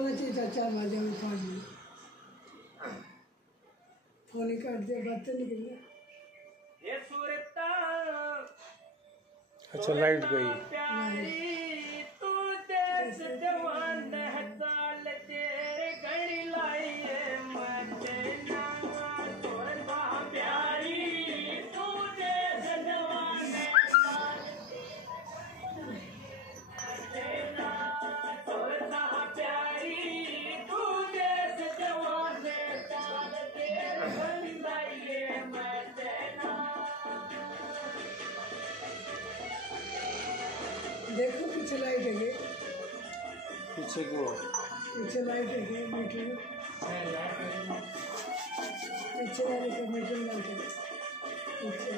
बोलना चाहिए था 4 बजे में 5 मिनट फोन ही काट दिया, बात तो निकल गया। अच्छा लाइट गई। देखो पीछे लाइट है ये, पीछे क्यों? पीछे लाइट है ये मीटर, पीछे वाले का मीटर लाइट है पीछे।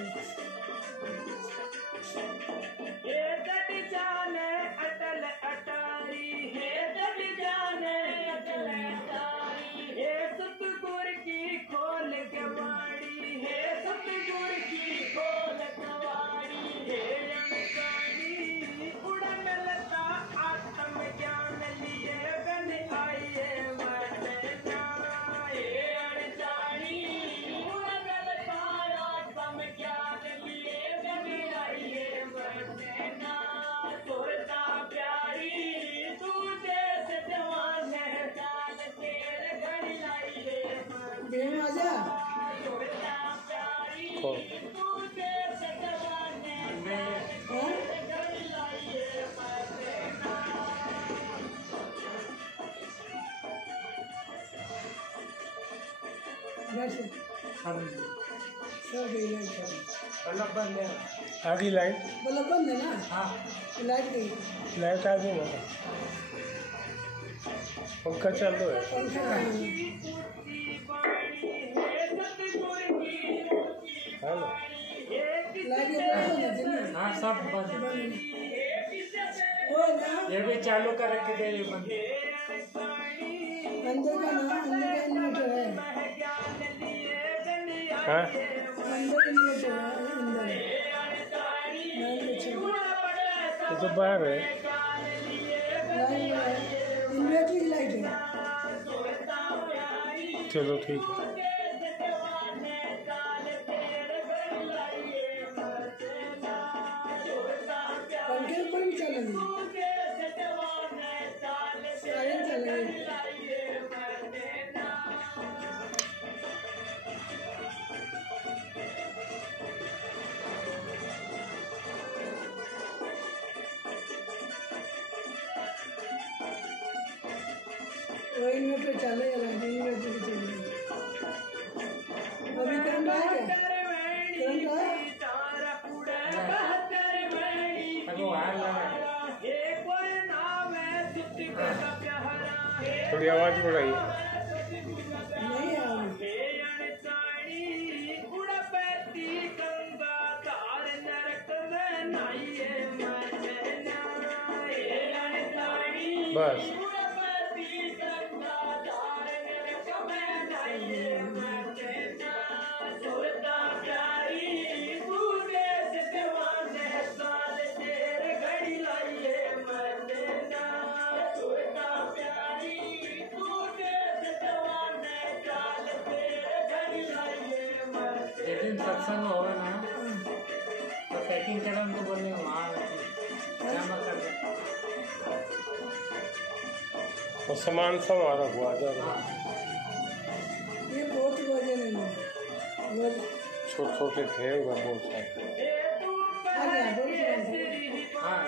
आधी लाइट बल्ब बंद है ना? हाँ लाइट नहीं, लाइट आ गई ना, पंखा चालू है। हाँ सब बंद, ये भी चालू कर रखे थे ये बंद। अंदर का ना, अंदर का इन्वर्टर है। हाँ अंदर इन्वर्टर है, अंदर तो बाहर है, इन्वर्टर की लाइट है। चलो ठीक है। पंखे ऊपर भी चलेंगे, सारे चलेंगे। वो इन्वर्टर चलेगा, इन्वर्टर चलेगा। अभी करंट आया क्या? करंट आया? थोड़ी आवाज बढ़ाइए। नहीं आ रही। बस सत्संग होगा ना तो पैकिंग करा उनको बोलने वहाँ जमा कर दे और सामान सब हमारा हुआ जा रहा। ये बहुत वजन है, छोटे छोटे थे उधर बहुत सारे। हाँ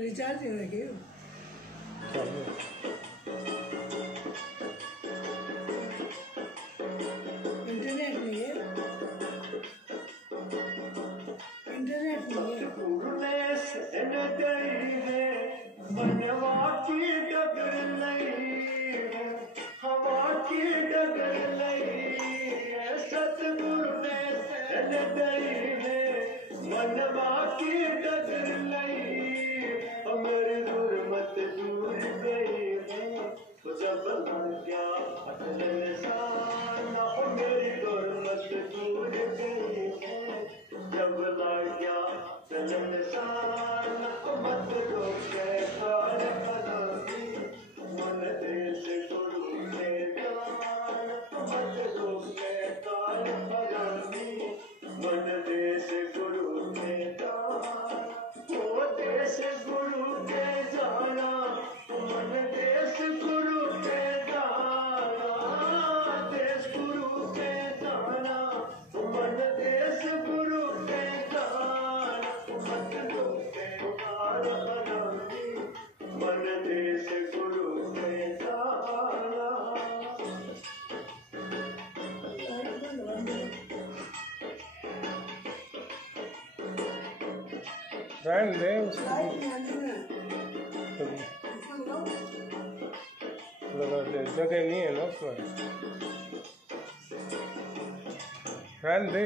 रिचार्ज नहीं रखे हो चलो इंटरनेट नहीं है इंटरनेट नहीं है रहने दे जगह नहीं है ना उसमें रहने दे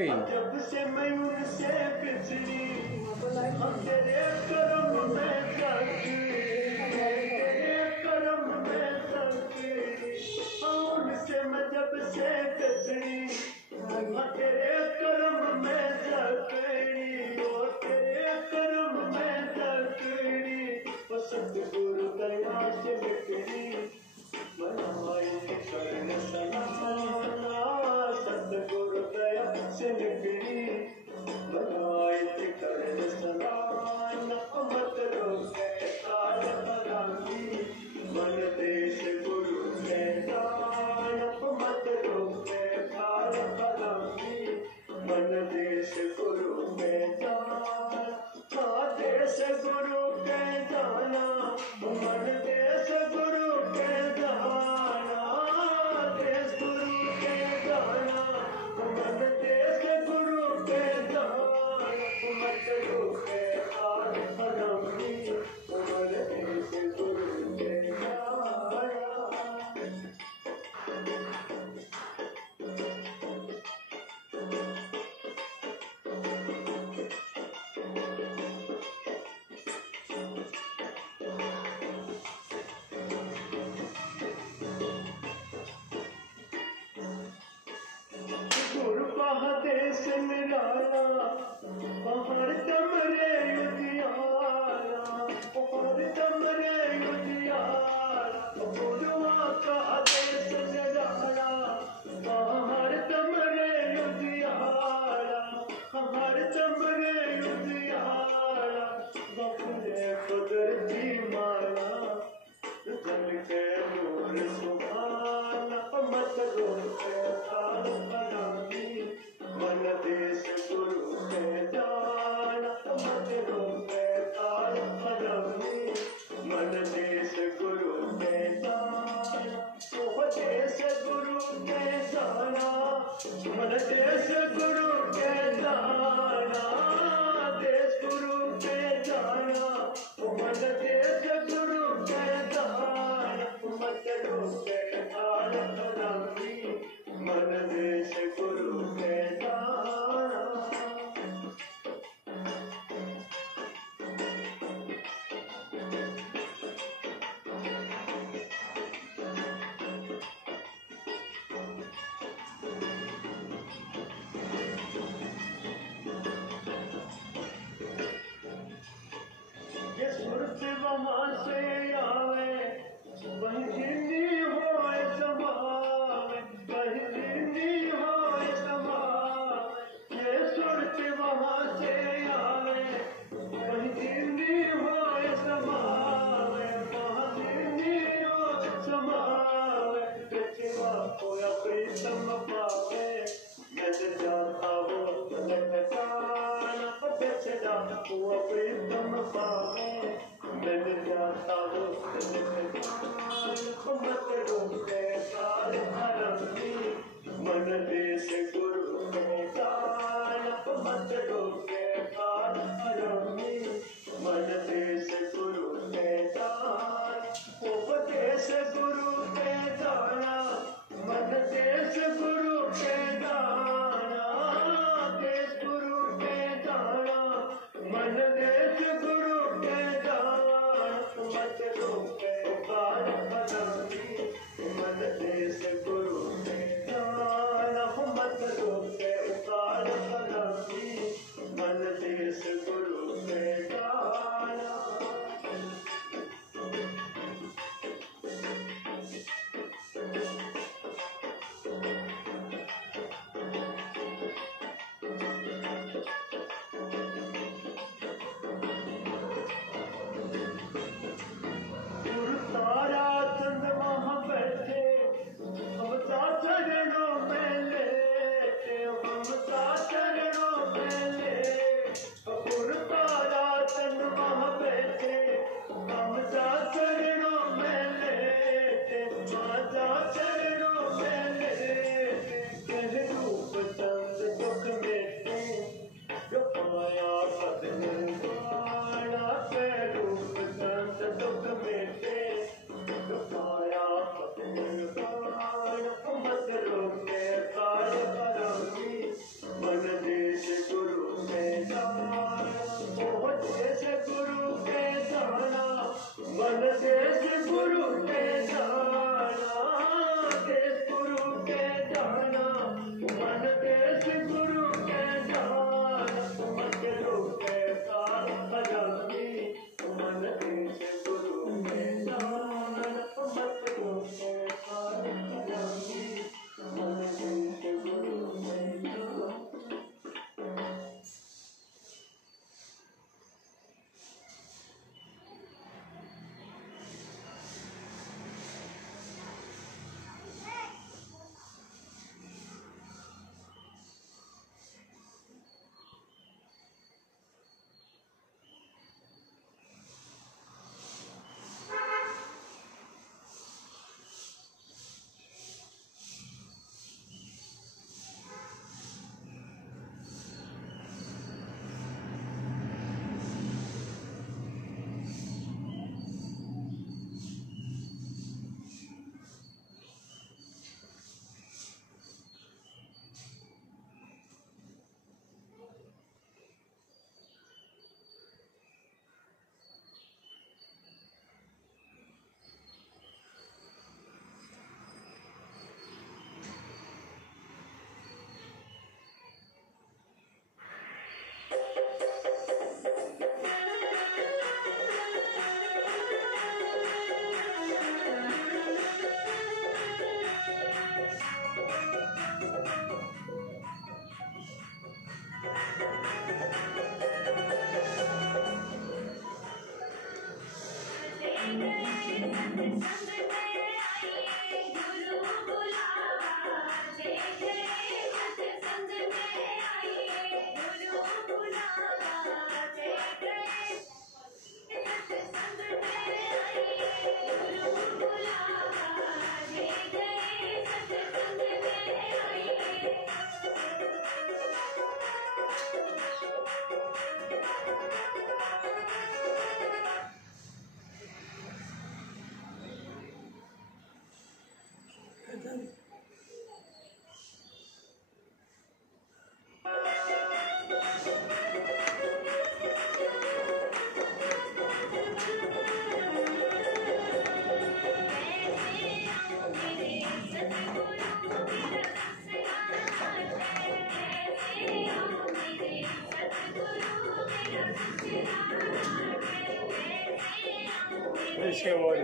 इसकी आवाज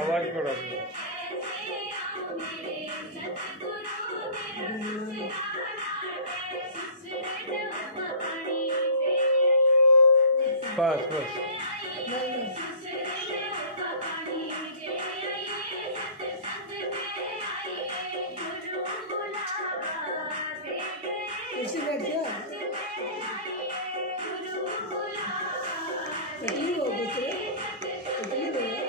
आवाज करो बस बस इसी बैठ गया तकलीफ हो गई तकलीफ हो गया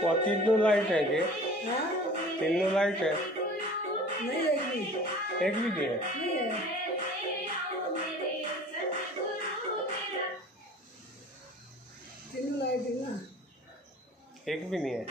वो तीनों लाइट है के हाँ तीनों लाइट है नहीं एक भी नहीं है नहीं है तीनों लाइट है ना एक भी नहीं है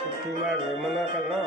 छुट्टी मार दे, मना करना।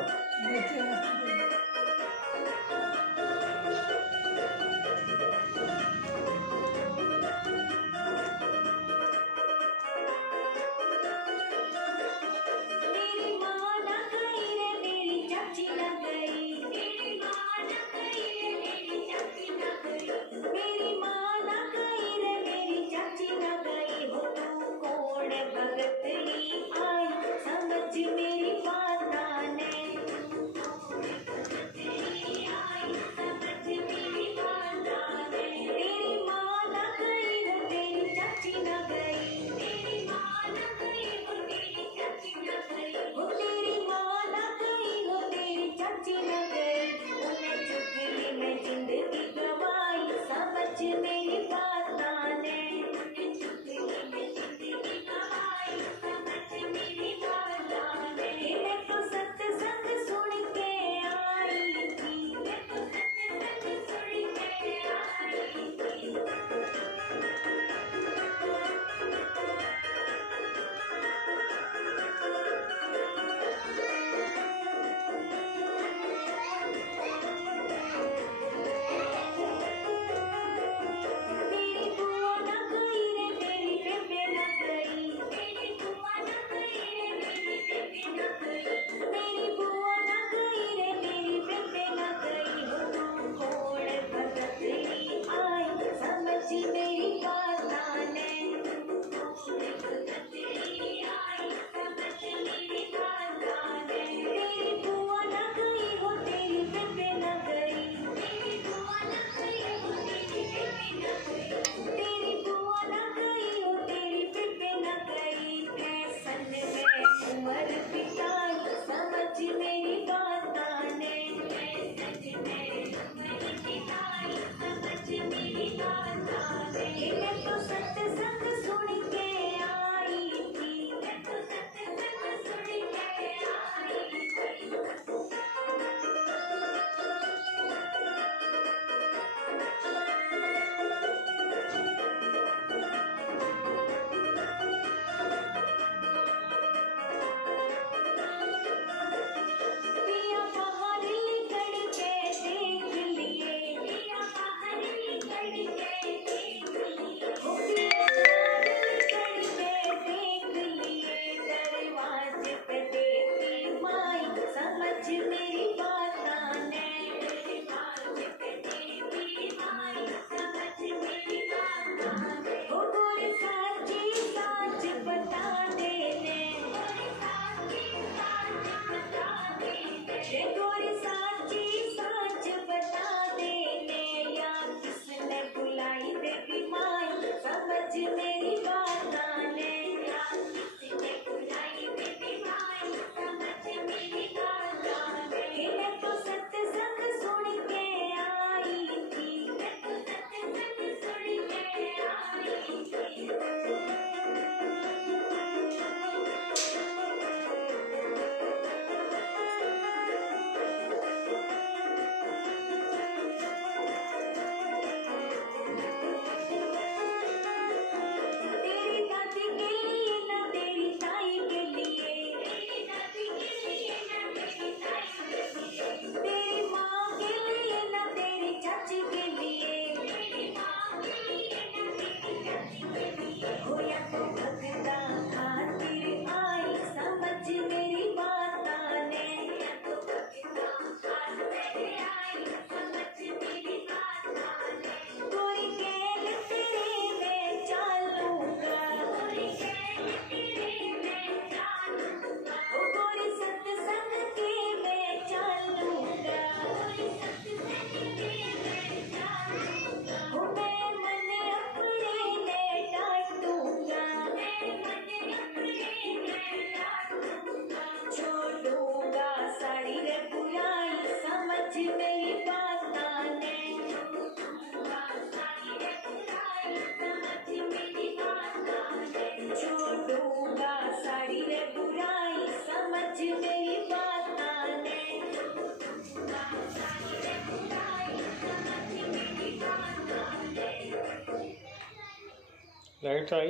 लाइट आई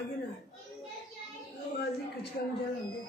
आगे ना आवाज ही कुछ कम ज्यादा होंगे।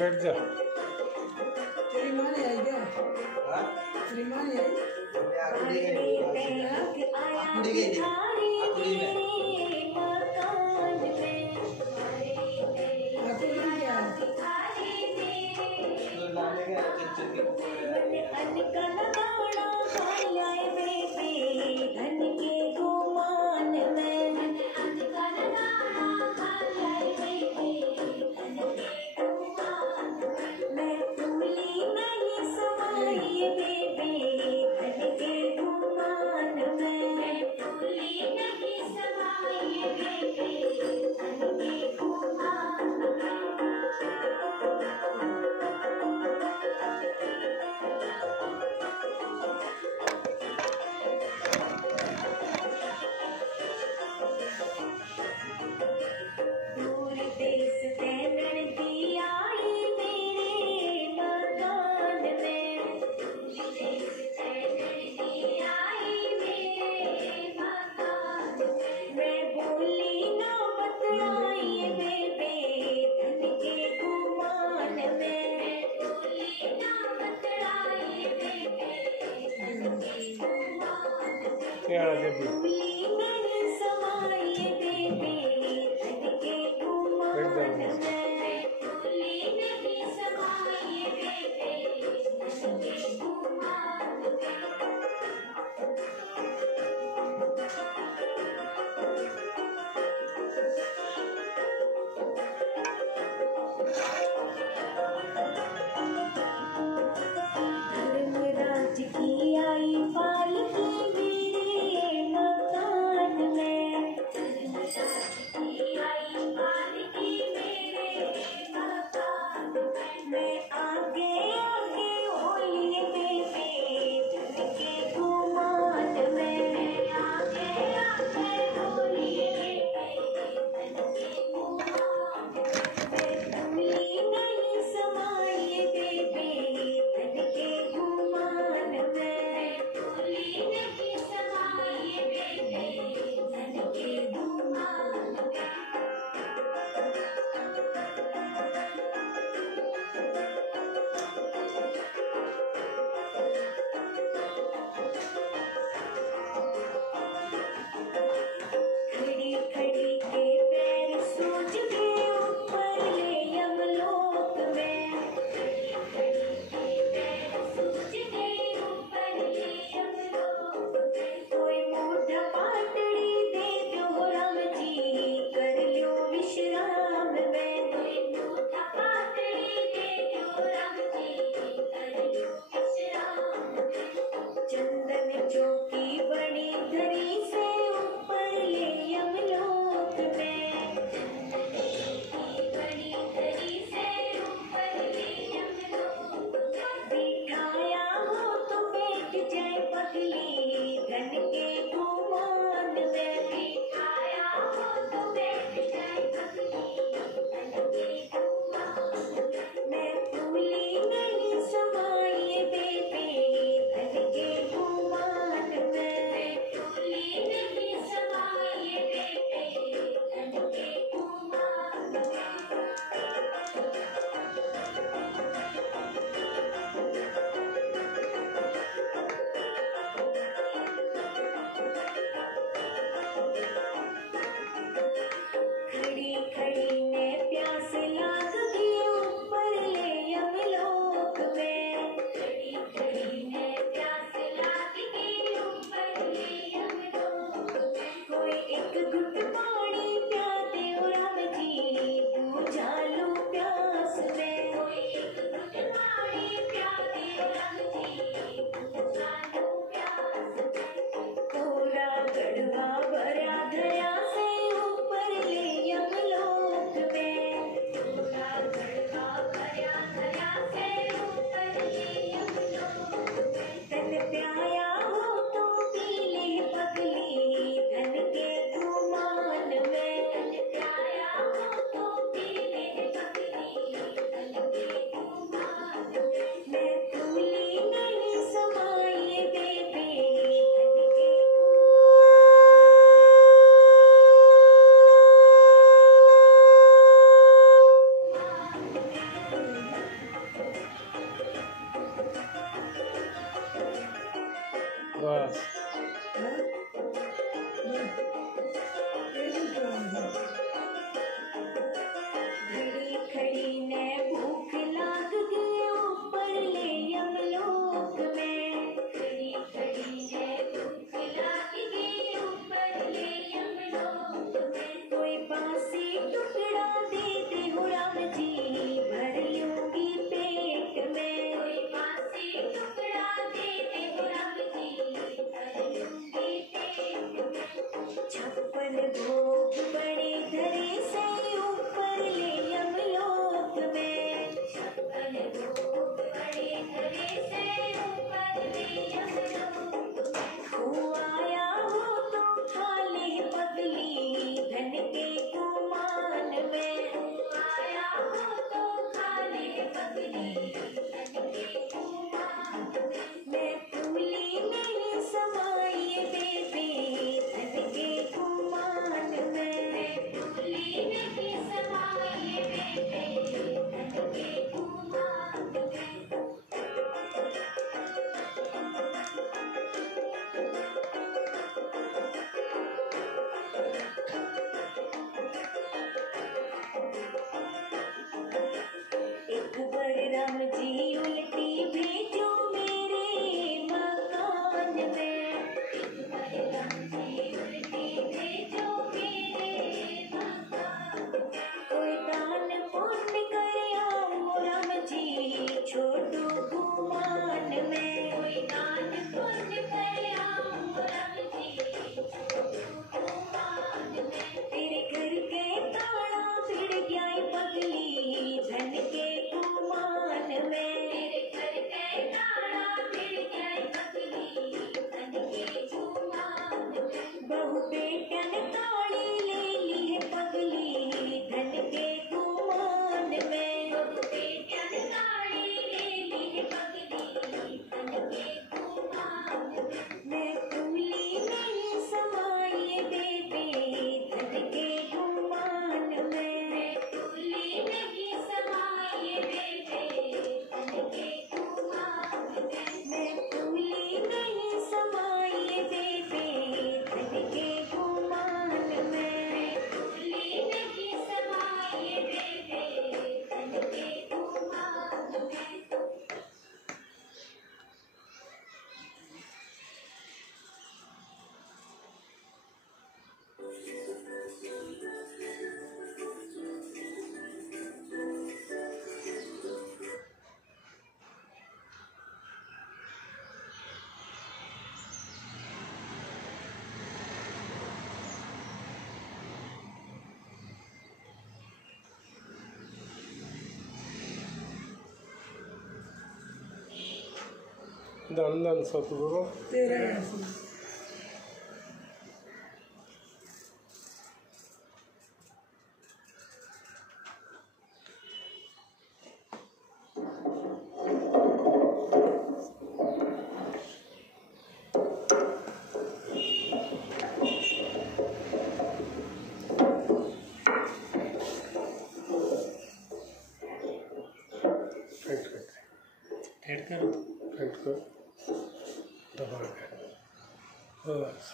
बैठ जा। तेरी माँ नहीं आई क्या? तेरी माँ नहीं आई? धन धन सतगुरु तेरा ही आशीष। हेड करो फेंट कर दबा के बस।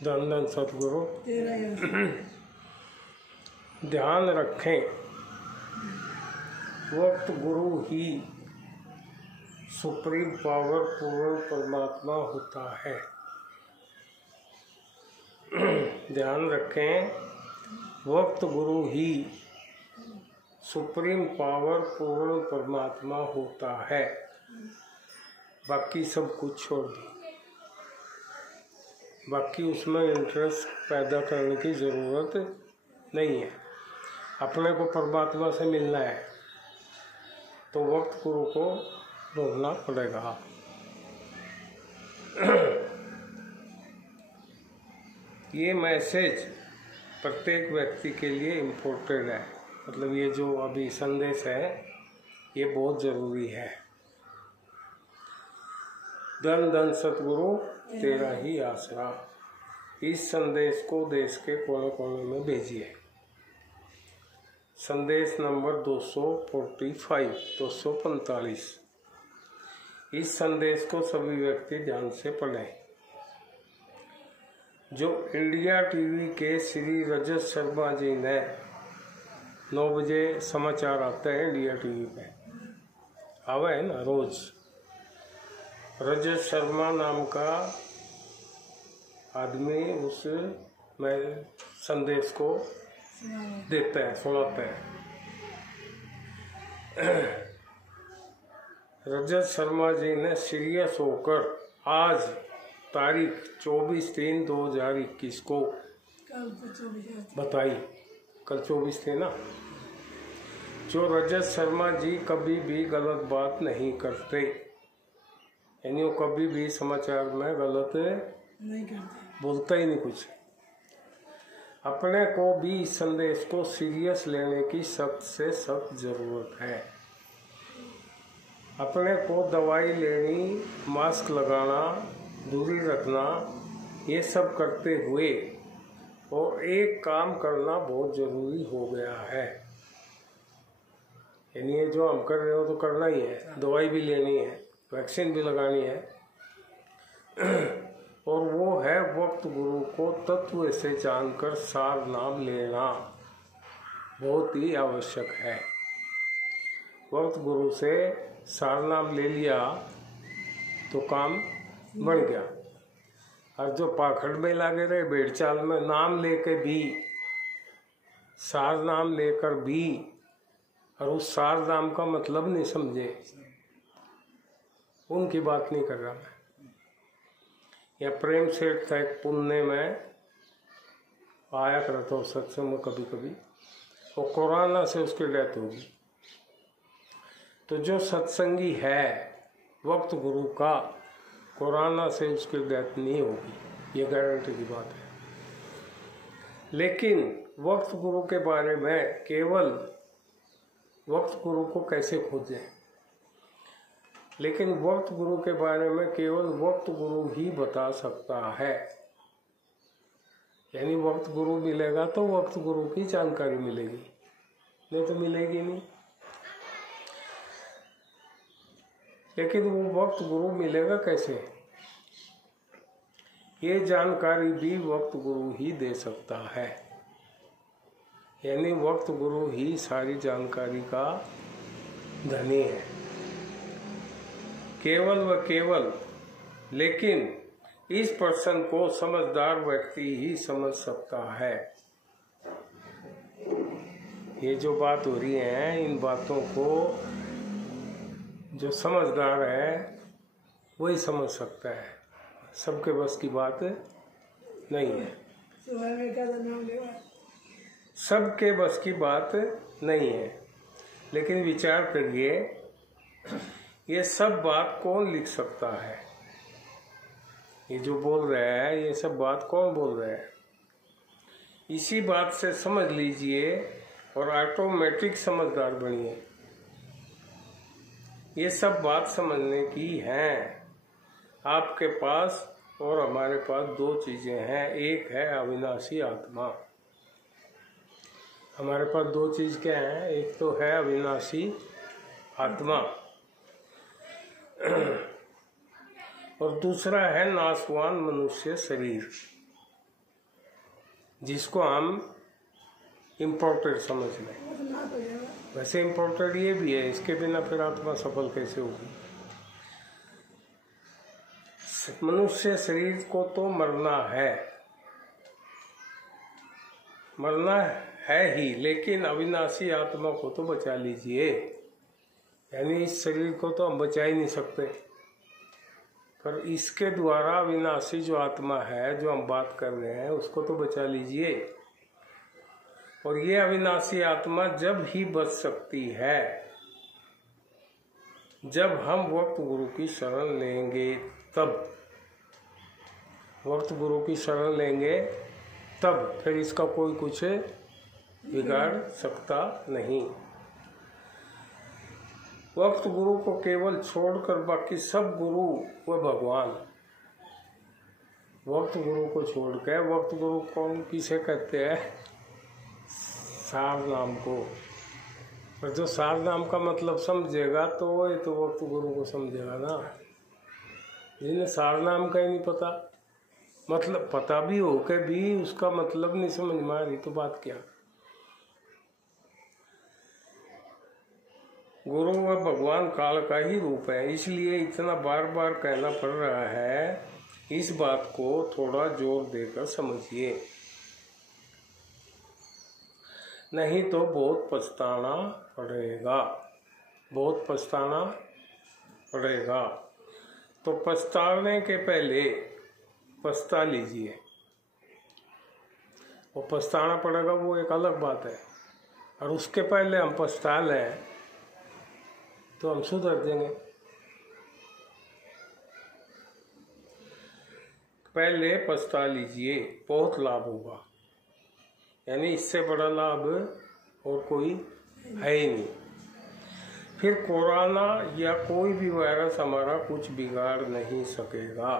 धन धन सतगुरु तेरा ही आशीष। ध्यान रखें, वक्त गुरु ही सुप्रीम पावर पूर्ण परमात्मा होता है। ध्यान रखें, वक्त गुरु ही सुप्रीम पावर पूर्ण परमात्मा होता है। बाकी सब कुछ छोड़ दी, बाकी उसमें इंटरेस्ट पैदा करने की ज़रूरत नहीं है। अपने को परमात्मा से मिलना है तो वक्त गुरु को ढूंढना पड़ेगा। ये मैसेज प्रत्येक व्यक्ति के लिए इम्पोर्टेंट है। मतलब ये जो अभी संदेश है ये बहुत ज़रूरी है। धन धन सतगुरु तेरा ही आसरा। इस संदेश को देश के कोने कोने में भेजिए। संदेश नंबर 245। इस संदेश को सभी व्यक्ति ध्यान से पढ़ें। जो इंडिया टीवी के श्री रजत शर्मा जी ने 9 बजे समाचार आते हैं इंडिया टीवी पे, आवे है ना रोज। रजत शर्मा नाम का आदमी उस में संदेश को देता है, सुनाता है। रजत शर्मा जी ने सीरियस होकर आज तारीख 24/3/2021 को कल तो 24 बताई। कल 24 थे ना। जो रजत शर्मा जी कभी भी गलत बात नहीं करते, यानी वो कभी भी समाचार में गलत नहीं करते, बोलता ही नहीं कुछ। अपने को भी इस संदेश को सीरियस लेने की सख्त से सख्त जरूरत है। अपने को दवाई लेनी, मास्क लगाना, दूरी रखना, ये सब करते हुए और एक काम करना बहुत जरूरी हो गया है। यानी ये जो हम कर रहे हो तो करना ही है। दवाई भी लेनी है, वैक्सीन भी लगानी है, और वो है वक्त गुरु को तत्व से जानकर सार नाम लेना बहुत ही आवश्यक है। वक्त गुरु से सार नाम ले लिया तो काम बढ़ गया। और जो पाखंड में लगे रहे भेड़ चाल में, नाम लेके भी, सार नाम लेकर भी, और उस सार नाम का मतलब नहीं समझे, उनकी बात नहीं कर रहा मैं। या प्रेम सेठ था एक पुणे में, आया करता हूँ सत्संग में कभी कभी, और कोरोना से उसकी डेथ होगी। तो जो सत्संगी है वक्त गुरु का, कोरोना से उसकी डेथ नहीं होगी, ये गारंटी की बात है। लेकिन वक्त गुरु के बारे में केवल वक्त गुरु को कैसे खोजें, लेकिन वक्त गुरु के बारे में केवल वक्त गुरु ही बता सकता है। यानी वक्त गुरु मिलेगा तो वक्त गुरु की जानकारी मिलेगी, नहीं तो मिलेगी नहीं। लेकिन वो वक्त गुरु मिलेगा कैसे? ये जानकारी भी वक्त गुरु ही दे सकता है। यानी वक्त गुरु ही सारी जानकारी का धनी है, केवल व केवल। लेकिन इस प्रश्न को समझदार व्यक्ति ही समझ सकता है। ये जो बात हो रही है, इन बातों को जो समझदार है वही समझ सकता है। सबके बस की बात नहीं है, सबके बस की बात नहीं है। लेकिन विचार करिए, ये सब बात कौन लिख सकता है? ये जो बोल रहा है, ये सब बात कौन बोल रहा है? इसी बात से समझ लीजिए और ऑटोमेटिक समझदार बनिए। ये सब बात समझने की है। आपके पास और हमारे पास दो चीजें हैं। एक है अविनाशी आत्मा। हमारे पास दो चीज क्या है? एक तो है अविनाशी आत्मा और दूसरा है नाशवान मनुष्य शरीर, जिसको हम इम्पोर्टेड समझ लें। वैसे इम्पोर्टेड ये भी है, इसके बिना फिर आत्मा सफल कैसे होगी? मनुष्य शरीर को तो मरना है, मरना है ही, लेकिन अविनाशी आत्मा को तो बचा लीजिए। यानी इस शरीर को तो हम बचा ही नहीं सकते, पर इसके द्वारा अविनाशी जो आत्मा है, जो हम बात कर रहे हैं, उसको तो बचा लीजिए। और ये अविनाशी आत्मा जब ही बच सकती है जब हम वक्त गुरु की शरण लेंगे। तब वक्त गुरु की शरण लेंगे, तब फिर इसका कोई कुछ बिगाड़ सकता नहीं। वक्त गुरु को केवल छोड़कर बाकी सब गुरु व भगवान। वक्त गुरु को छोड़कर, वक्त गुरु कौन किसे कहते हैं? सार नाम को। पर जो सार नाम का मतलब समझेगा तो ये तो वक्त गुरु को समझेगा ना। जिन्हें सार नाम का ही नहीं पता, मतलब पता भी हो के भी उसका मतलब नहीं समझ में आ रही, तो बात क्या? गुरु व भगवान काल का ही रूप है, इसलिए इतना बार बार कहना पड़ रहा है। इस बात को थोड़ा जोर देकर समझिए, नहीं तो बहुत पछताना पड़ेगा, बहुत पछताना पड़ेगा। तो पछताने के पहले पछता लीजिए। वो पछताना पड़ेगा, वो एक अलग बात है। और उसके पहले हम पछता लें तो हम सुधर देंगे। पहले पछता लीजिए, बहुत लाभ होगा। यानी इससे बड़ा लाभ और कोई है ही नहीं। फिर कोरोना या कोई भी वायरस हमारा कुछ बिगाड़ नहीं सकेगा।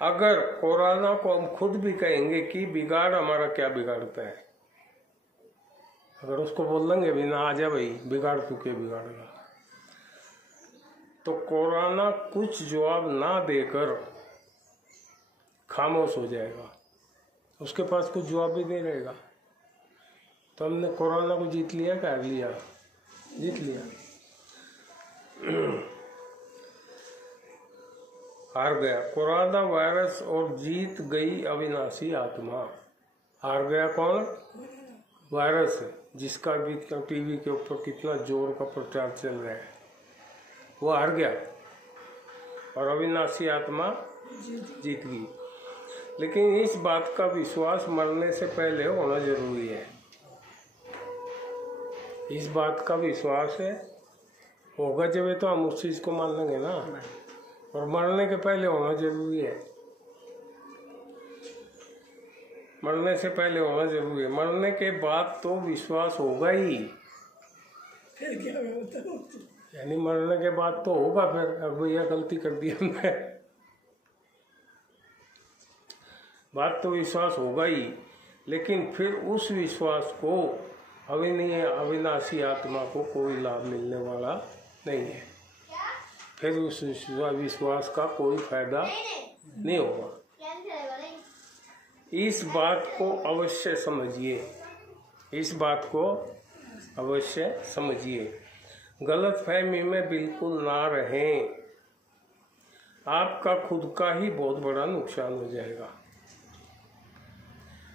अगर कोरोना को हम खुद भी कहेंगे कि बिगाड़ हमारा क्या बिगाड़ता है, अगर उसको बोल देंगे भी ना, आ जा भाई, बिगाड़ तू क्या बिगाड़ेगा, तो कोरोना कुछ जवाब ना देकर खामोश हो जाएगा। उसके पास कुछ जवाब भी नहीं रहेगा। तो हमने कोरोना को जीत लिया, कर लिया, जीत लिया, हार गया कोरोना वायरस और जीत गई अविनाशी आत्मा। हार गया कौन? वायरस, जिसका भी टीवी के ऊपर कितना जोर का प्रचार चल रहा है, वो हार गया और अविनाशी आत्मा जीत गई। लेकिन इस बात का विश्वास मरने से पहले होना जरूरी है। इस बात का विश्वास है होगा जब तो हम उस चीज को मान लेंगे ना, और मरने के पहले होना जरूरी है। मरने से पहले होना जरूरी है। मरने के बाद तो विश्वास होगा ही, फिर क्या होता? यानी मरने के बाद तो होगा फिर, अब भैया गलती कर दी हमने, बात तो विश्वास होगा ही। लेकिन फिर उस विश्वास को अविनाशी आत्मा को कोई लाभ मिलने वाला नहीं है, फिर उस विश्वास का कोई फायदा नहीं होगा। इस बात को अवश्य समझिए, इस बात को अवश्य समझिए, गलतफहमी में बिल्कुल ना रहें, आपका खुद का ही बहुत बड़ा नुकसान हो जाएगा।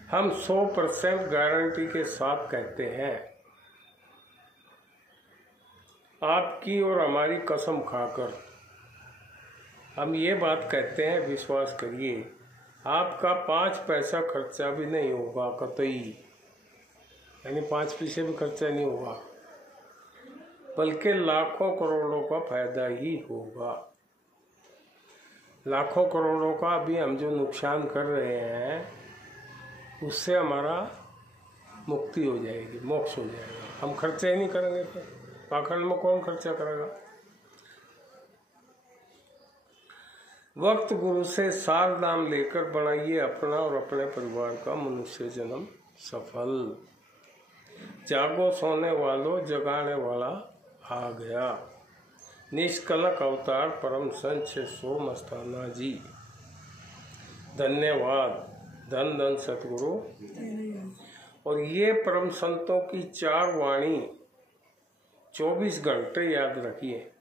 हम 100% गारंटी के साथ कहते हैं, आपकी और हमारी कसम खाकर हम ये बात कहते हैं, विश्वास करिए, आपका 5 पैसा खर्चा भी नहीं होगा कतई, यानी 5 पैसे भी खर्चा नहीं होगा, बल्कि लाखों करोड़ों का फायदा ही होगा। लाखों करोड़ों का अभी हम जो नुकसान कर रहे हैं उससे हमारा मुक्ति हो जाएगी, मोक्ष हो जाएगा। हम खर्चा ही नहीं करेंगे, फिर पाखंड में कौन खर्चा करेगा। वक्त गुरु से सार नाम लेकर बनाइए अपना और अपने परिवार का मनुष्य जन्म सफल। जागो सोने वालों, जगाने वाला आ गया। निष्कलंक अवतार परम संत सो मस्ताना जी। धन्यवाद, धन धन सतगुरु। और ये परम संतों की 4 वाणी 24 घंटे याद रखिए,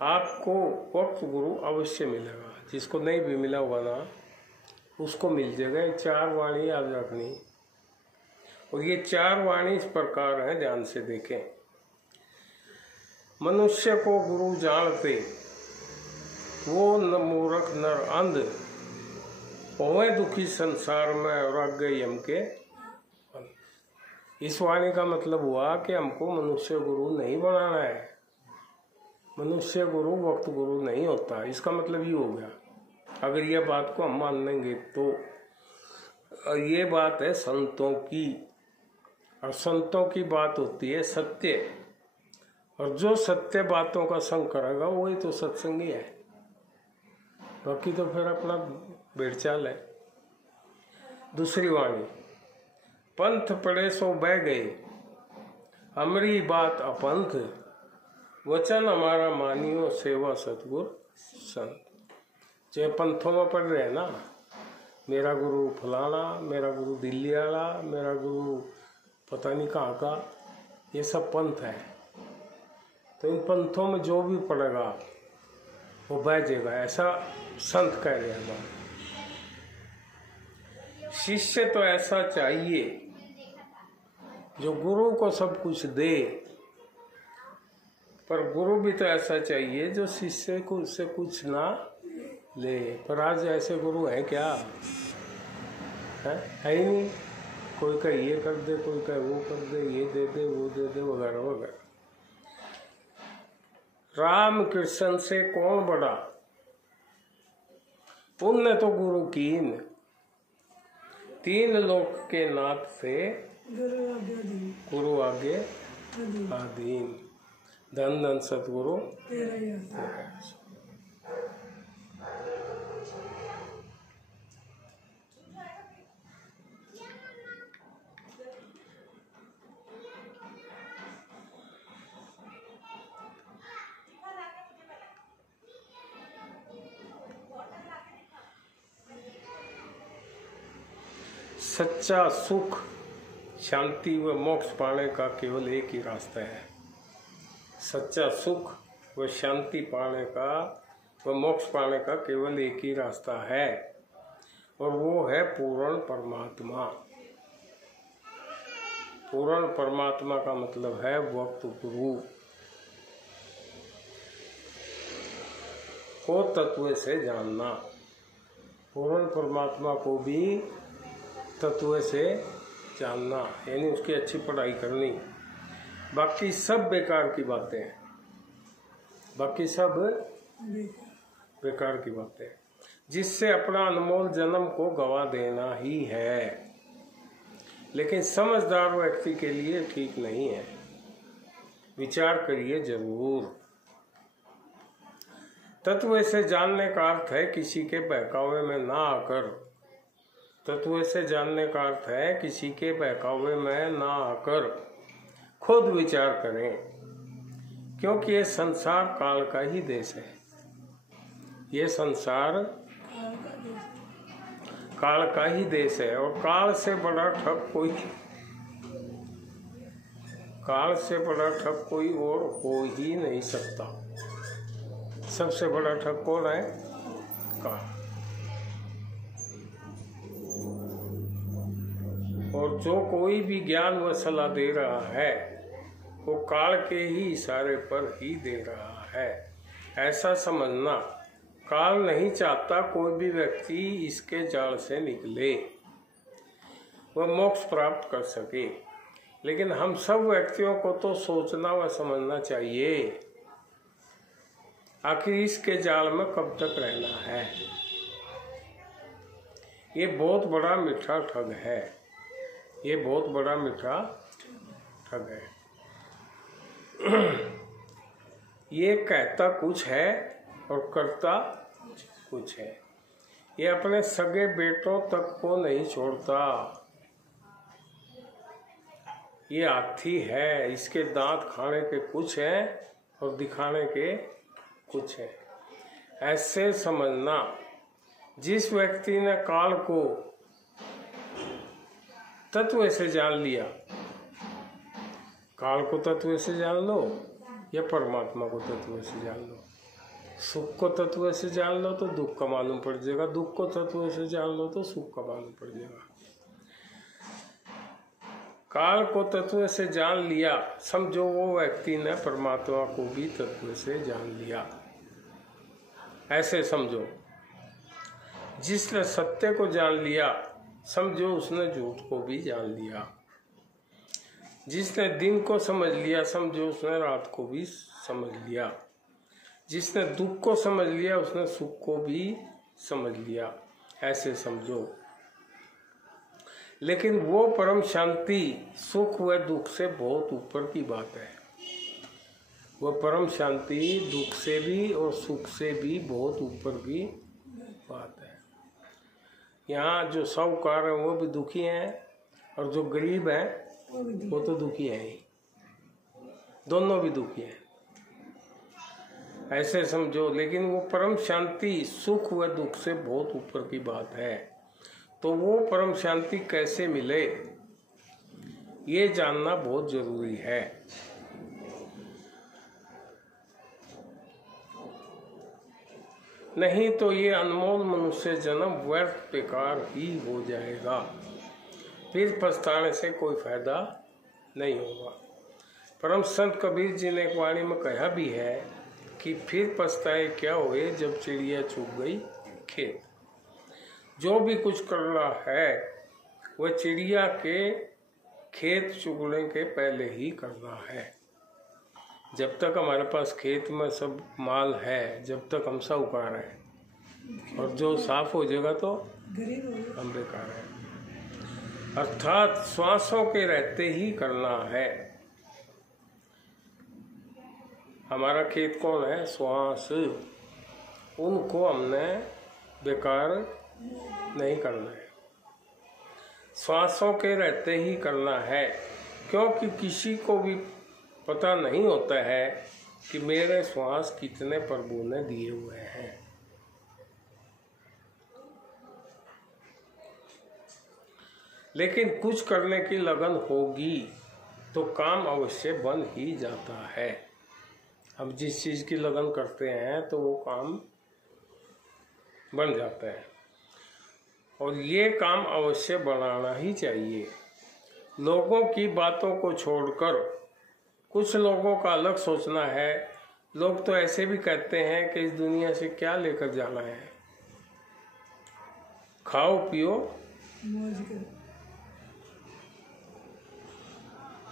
आपको वक्त गुरु अवश्य मिलेगा। जिसको नहीं भी मिला होगा ना, उसको मिल जाएगा। 4 वाणी याद रखनी। और ये 4 वाणी इस प्रकार है, ध्यान से देखें। मनुष्य को गुरु जानते, वो न मूर्ख नर अंध, होए दुखी संसार में और आगे यम के। इस वाणी का मतलब हुआ कि हमको मनुष्य गुरु नहीं बनाना है। मनुष्य गुरु वक्त गुरु नहीं होता, इसका मतलब ये हो गया। अगर ये बात को हम मान लेंगे तो ये बात है संतों की, और संतों की बात होती है सत्य, और जो सत्य बातों का संग करेगा वही तो सत्संगी है। बाकी तो फिर अपना भेड़चाल है। दूसरी वाणी, पंथ पड़े सो बह गए, हमारी बात अपंथ, वचन हमारा मानियो सेवा सतगुर संत। जो पंथों में पढ़ रहे हैं ना, मेरा गुरु फलाना, मेरा गुरु दिल्ली वाला, मेरा गुरु पता नहीं कहाँ का, ये सब पंथ है। तो इन पंथों में जो भी पड़ेगा वो बह जाएगा, ऐसा संत कह रहे हैं। शिष्य तो ऐसा चाहिए जो गुरु को सब कुछ दे, पर गुरु भी तो ऐसा चाहिए जो शिष्य को उससे कुछ ना ले। पर आज ऐसे गुरु हैं क्या? है ही नहीं। कोई का ये कर दे, कोई का वो कर दे, ये दे दे, वो दे दे, वगैरह वगैरह। राम कृष्ण से कौन बड़ा, पुण्य तो गुरु कीन, 3 लोक के नाथ से गुरु आगे आधीन। धन धन सतगुरु। सच्चा सुख, शांति व मोक्ष पाने का केवल एक ही रास्ता है। सच्चा सुख व शांति पाने का व मोक्ष पाने का केवल एक ही रास्ता है, और वो है पूर्ण परमात्मा। पूर्ण परमात्मा का मतलब है वक्त गुरु को तत्व से जानना। पूर्ण परमात्मा को भी तत्व से जानना, यानी उसकी अच्छी पढ़ाई करनी। बाकी सब बेकार की बातें हैं, बाकी सब बेकार की बातें, जिससे अपना अनमोल जन्म को गवा देना ही है। लेकिन समझदार व्यक्ति के लिए ठीक नहीं है। विचार करिए जरूर। तत्व से जानने का अर्थ है किसी के बहकावे में ना आकर, तत्व से जानने का अर्थ है किसी के बहकावे में ना आकर खुद विचार करें क्योंकि ये संसार काल का ही देश है। ये संसार काल का ही देश है और काल से बड़ा ठग कोई और हो ही नहीं सकता। सबसे बड़ा ठग कौन है? काल। और जो कोई भी ज्ञान व सलाह दे रहा है वो काल के ही इशारे पर ही दे रहा है। ऐसा समझना, काल नहीं चाहता कोई भी व्यक्ति इसके जाल से निकले, वह मोक्ष प्राप्त कर सके। लेकिन हम सब व्यक्तियों को तो सोचना व समझना चाहिए, आखिर इसके जाल में कब तक रहना है। ये बहुत बड़ा मीठा ठग है। ये बहुत बड़ा मीठा ठग है। ये कहता कुछ है और करता कुछ है। ये अपने सगे बेटों तक को नहीं छोड़ता। ये हाथी है, इसके दांत खाने के कुछ हैं और दिखाने के कुछ है। ऐसे समझना, जिस व्यक्ति ने काल को तत्व से जान लिया, काल को तत्व से जान लो या परमात्मा को तत्व से जान लो। सुख को तत्व से जान लो तो दुख का मालूम पड़ जाएगा, दुख को तत्व से जान लो तो सुख का मालूम पड़ जाएगा। काल को तत्व से जान लिया, समझो वो व्यक्ति ने परमात्मा को भी तत्व से जान लिया। ऐसे समझो, जिसने सत्य को जान लिया, समझो उसने झूठ को भी जान लिया। जिसने दिन को समझ लिया, समझो उसने रात को भी समझ लिया। जिसने दुख को समझ लिया, उसने सुख को भी समझ लिया। ऐसे समझो। लेकिन वो परम शांति सुख व दुख से बहुत ऊपर की बात है। वो परम शांति दुख से भी और सुख से भी बहुत ऊपर की बात है। यहाँ जो साहूकार हैं वो भी दुखी हैं और जो गरीब हैं वो तो दुखी हैं ही, दोनों भी दुखी हैं। ऐसे समझो। लेकिन वो परम शांति सुख व दुख से बहुत ऊपर की बात है। तो वो परम शांति कैसे मिले, ये जानना बहुत जरूरी है। नहीं तो ये अनमोल मनुष्य जन्म व्यर्थ बेकार ही हो जाएगा। फिर पछताने से कोई फायदा नहीं होगा। परम संत कबीर जी ने एक वाणी में कहा भी है कि फिर पछताए क्या हुए जब चिड़िया चुग गई खेत। जो भी कुछ करना है वह चिड़िया के खेत चुगने के पहले ही करना है। जब तक हमारे पास खेत में सब माल है, जब तक हम साहूकार हैं, और जो साफ हो जाएगा तो हम बेकार हैं। अर्थात श्वासों के रहते ही करना है। हमारा खेत कौन है? श्वास। उनको हमने बेकार नहीं करना है, श्वासों के रहते ही करना है। क्योंकि किसी को भी पता नहीं होता है कि मेरे श्वास कितने प्रभु ने दिए हुए हैं। लेकिन कुछ करने की लगन होगी तो काम अवश्य बन ही जाता है। हम जिस चीज़ की लगन करते हैं तो वो काम बन जाता है, और ये काम अवश्य बनाना ही चाहिए। लोगों की बातों को छोड़कर कुछ लोगों का अलग सोचना है। लोग तो ऐसे भी कहते हैं कि इस दुनिया से क्या लेकर जाना है, खाओ पियो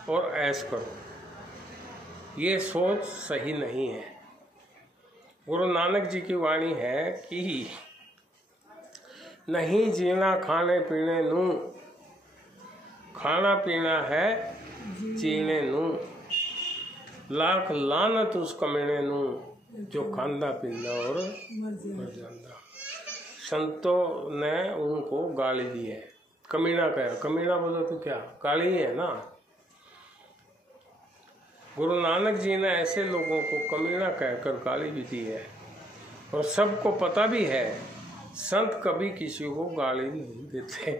और ऐश करो। ये सोच सही नहीं है। गुरु नानक जी की वाणी है कि नहीं जीना खाने पीने नू, खाना पीना है जीने नू। लाख लानत उस कमीने नू जो खांदा पींदा और मर जांदा। संतों ने उनको गाली दी है। कमीना कहा, कमीना बोलो तो क्या गाली है ना। गुरु नानक जी ने ऐसे लोगों को कमीना कहकर गाली भी दी है, और सबको पता भी है संत कभी किसी को गाली नहीं देते।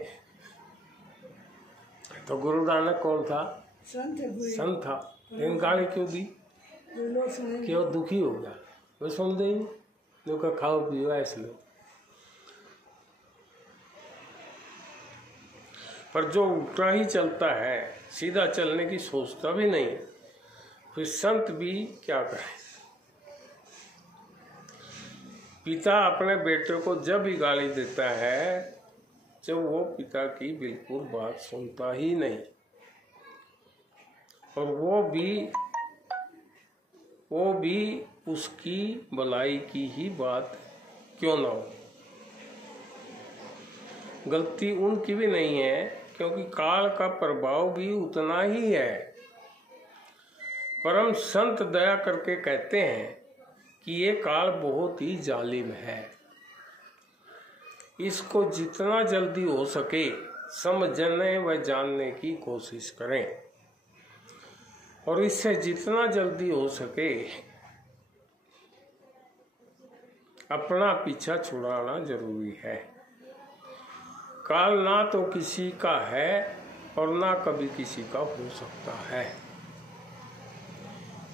तो गुरु नानक कौन था? संत था, लेकिन गाली क्यों दी? क्यों? दुखी हो गया, वो सुन दे जो का खाओ पियो ऐसे लो। पर जो उल्टा ही चलता है, सीधा चलने की सोचता भी नहीं, फिर संत भी क्या करें। पिता अपने बेटे को जब भी गाली देता है, जब वो पिता की बिल्कुल बात सुनता ही नहीं, और वो भी उसकी भलाई की ही बात क्यों ना हो। गलती उनकी भी नहीं है, क्योंकि काल का प्रभाव भी उतना ही है। परम संत दया करके कहते हैं कि ये काल बहुत ही जालिम है, इसको जितना जल्दी हो सके समझने व जानने की कोशिश करें, और इससे जितना जल्दी हो सके अपना पीछा छुड़ाना जरूरी है। काल ना तो किसी का है और ना कभी किसी का हो सकता है।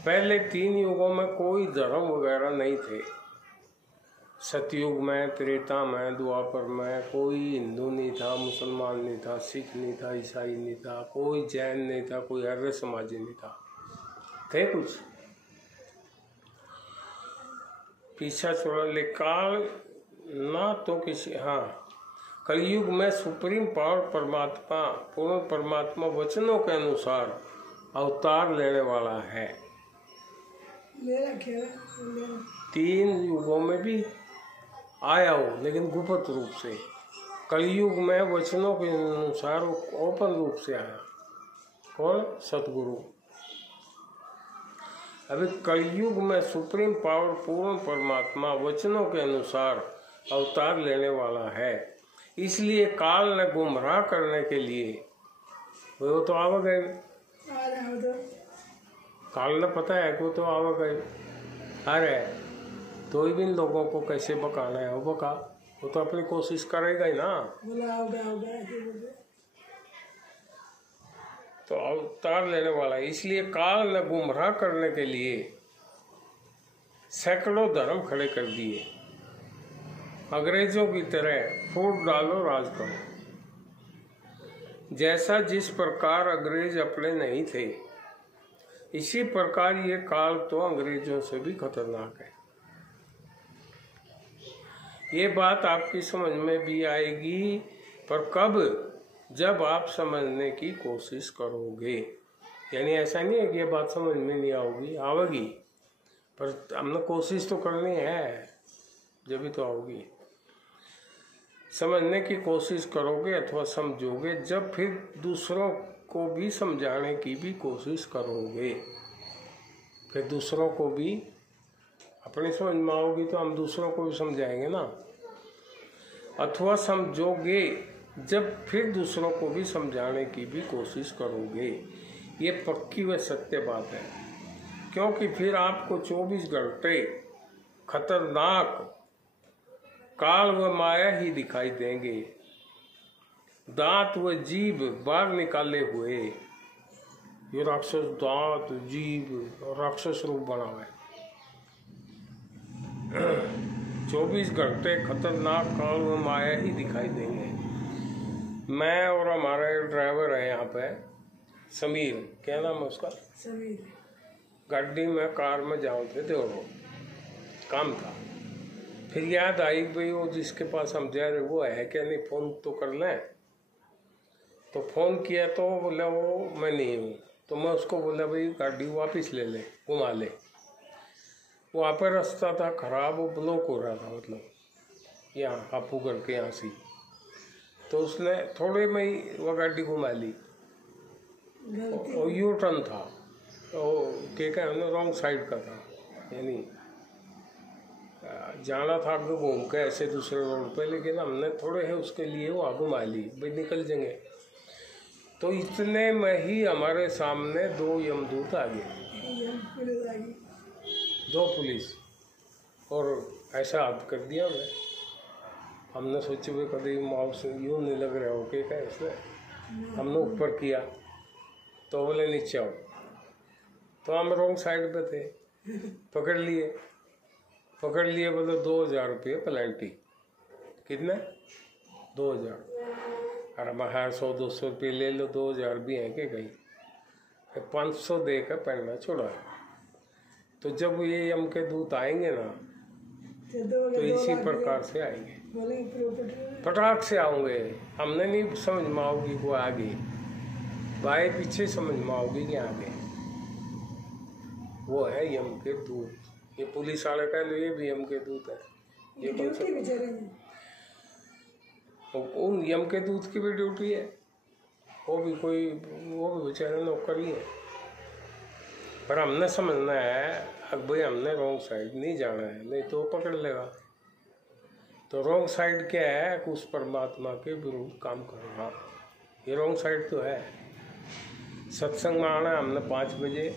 पहले 3 युगों में कोई धर्म वगैरह नहीं थे। सतयुग में, त्रेता में, द्वापर में कोई हिंदू नहीं था, मुसलमान नहीं था, सिख नहीं था, ईसाई नहीं था, कोई जैन नहीं था, कोई आर्य समाजी नहीं था। थे कुछ? पीछा छोड़ा ले काल ना तो किसी। हाँ, कलयुग में सुप्रीम पावर परमात्मा, पूर्ण परमात्मा वचनों के अनुसार अवतार लेने वाला है। 3 युगों में भी आया हो, लेकिन गुप्त रूप से। कलयुग में वचनों के अनुसार ओपन रूप से आया। कौन? सतगुरु। अभी कलयुग में सुप्रीम पावर पूर्ण परमात्मा वचनों के अनुसार अवतार लेने वाला है। इसलिए काल ने गुमराह करने के लिए, वो तो आवा गए, काल ने पता है कि वो तो आवा गए, अरे तो भी इन लोगों को कैसे बकाना है, वो बका, वो तो अपनी कोशिश करेगा ही ना। तो अवतार लेने वाला है, इसलिए काल ने गुमराह करने के लिए सैकड़ों धर्म खड़े कर दिए। अंग्रेजों की तरह फूट डालो, राज करो। जैसा जिस प्रकार अंग्रेज अपने नहीं थे, इसी प्रकार ये काल तो अंग्रेजों से भी खतरनाक है। ये बात आपकी समझ में भी आएगी, पर कब? जब आप समझने की कोशिश करोगे। यानी ऐसा नहीं है कि ये बात समझ में नहीं आओगी, आवेगी, पर हमने कोशिश तो करनी है, जब भी तो आओगी। समझने की कोशिश करोगे अथवा समझोगे जब, फिर दूसरों को भी समझाने की भी कोशिश करोगे, फिर दूसरों को भी अपनी समझ में आओगी तो हम दूसरों को भी समझाएंगे ना। अथवा समझोगे जब, फिर दूसरों को भी समझाने की भी कोशिश करोगे। ये पक्की व सत्य बात है, क्योंकि फिर आपको 24 घंटे खतरनाक काल व माया ही दिखाई देंगे। दांत व जीभ बाहर निकाले हुए ये राक्षस दांत जीभ और राक्षस रूप बना हुआ है। 24 घंटे खतरनाक काल व माया ही दिखाई देंगे। मैं और हमारा ड्राइवर है यहाँ पे समीर, क्या नाम है उसका? समीर। गाड़ी में कार में जाओ थे, देखो काम था, फिर याद आई भाई वो जिसके पास हम जा रहे वो है क्या नहीं, फोन तो कर लें। तो फोन किया तो बोला वो मैं नहीं हूँ, तो मैं उसको बोला भाई गाड़ी वापस ले ले, घुमा ले। वहाँ पर रास्ता था खराब, वो ब्लॉक हो रहा था, मतलब यहाँ हापू करके यहाँ से, तो उसने थोड़े में ही वो गाड़ी घुमा ली। और यू टर्न था, तो क्या है रॉन्ग साइड का था, यानी जाना था आगे घूम के ऐसे दूसरे रोड पे, लेकिन हमने थोड़े है उसके लिए वो घुमा ली, भाई निकल जाएंगे। तो इतने में ही हमारे सामने 2 यमदूत आ गए, 2 पुलिस, और ऐसा हाथ कर दिया हमने सोचे भाई कभी माउस यूँ नहीं लग रहा हो के क्या इसमें, हमने ऊपर किया तो बोले नीचे आओ, तो हम रॉन्ग साइड पे थे, पकड़ लिए बोले 2000 रुपये पेनल्टी। कितने? 2000। अरे मैं 100-200 रुपये ले लो, 2000 भी हैं कि कहीं, 500 दे कर पढ़ना छोड़ा। तो जब ये यम के दूत आएंगे ना तो इसी प्रकार से आएंगे, पटाख से आऊँगे, हमने नहीं समझ में आओगी वो आगे, बाएं पीछे समझ में आओगी कि आगे। वो है यम के दूत। ये पुलिस वाले का ये भी यम के दूत है। ये कौन सा? उन यम के दूत की भी ड्यूटी है, वो भी बेचारे नौकर ही है। पर हमने समझना है अब भाई हमने रॉन्ग साइड नहीं जाना है, नहीं तो पकड़ लेगा। तो रॉन्ग साइड क्या है कि उस परमात्मा के विरुद्ध काम करना, ये रॉन्ग साइड तो है। सत्संग में आना है हमने 5 बजे,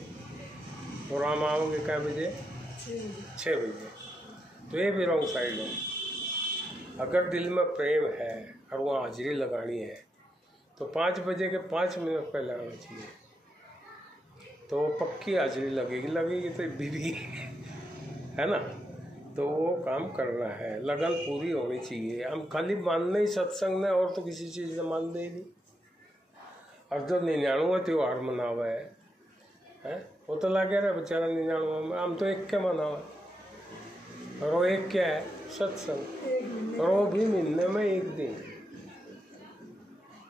और हम आओगे क्या बजे? 6 बजे। तो ये भी रॉन्ग साइड है। अगर दिल में प्रेम है और वहाँ हाजिरी लगानी है तो 5 बजे के 5 मिनट पहले आना चाहिए, तो वो पक्की हाजिरी लगेगी तो बीवी है ना। तो वो काम करना है, लगन पूरी होनी चाहिए। हम खाली मानने ही सत्संग में, और तो किसी चीज़ में मानते ही नहीं। और जो 99 त्यौहार मनावा है वो तो लगे रहे बेचारा 99 में, हम तो एक के मनावा, और वो एक क्या है? सत्संग। और वो भी महीने में 1 दिन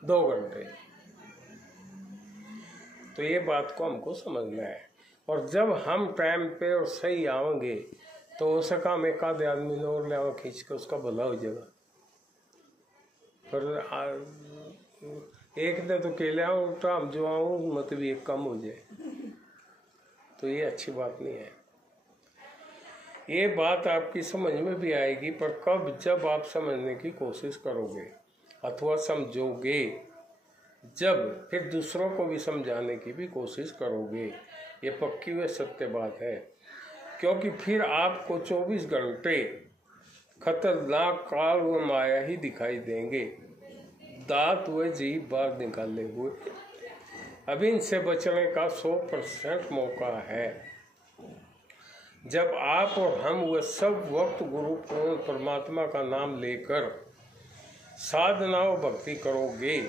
2 घंटे। तो ये बात को हमको समझना है। और जब हम टाइम पे और सही आवेंगे तो हो सका हम एक आधे आदमी ने और ले खींच के उसका भला हो जाएगा। पर एक ने तो केले उल्टा हम जो आऊँ मतलब ये कम हो जाए, तो ये अच्छी बात नहीं है। ये बात आपकी समझ में भी आएगी, पर कब? जब आप समझने की कोशिश करोगे अथवा समझोगे, जब फिर दूसरों को भी समझाने की भी कोशिश करोगे। ये पक्की व सत्य बात है, क्योंकि फिर आपको 24 घंटे खतरनाक काल व माया ही दिखाई देंगे, दांत व जीभ बाहर निकाले हुए। अब इनसे बचने का 100% मौका है। जब आप और हम वह सब वक्त गुरु पूर्ण परमात्मा का नाम लेकर साधना व भक्ति करोगे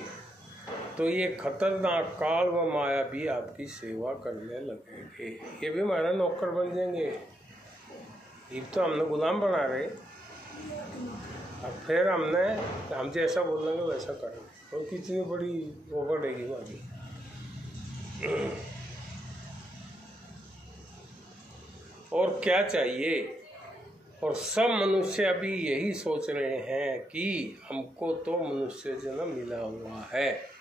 तो ये खतरनाक काल व माया भी आपकी सेवा करने लगेंगे। ये भी हमारा नौकर बन जाएंगे। एक तो हमने गुलाम बना रहे, और फिर हम जैसा बोलेंगे वैसा करेंगे, और कितनी बड़ी वो बढ़ेगी हमारी। और क्या चाहिए? और सब मनुष्य अभी यही सोच रहे हैं कि हमको तो मनुष्य जन्म मिला हुआ है।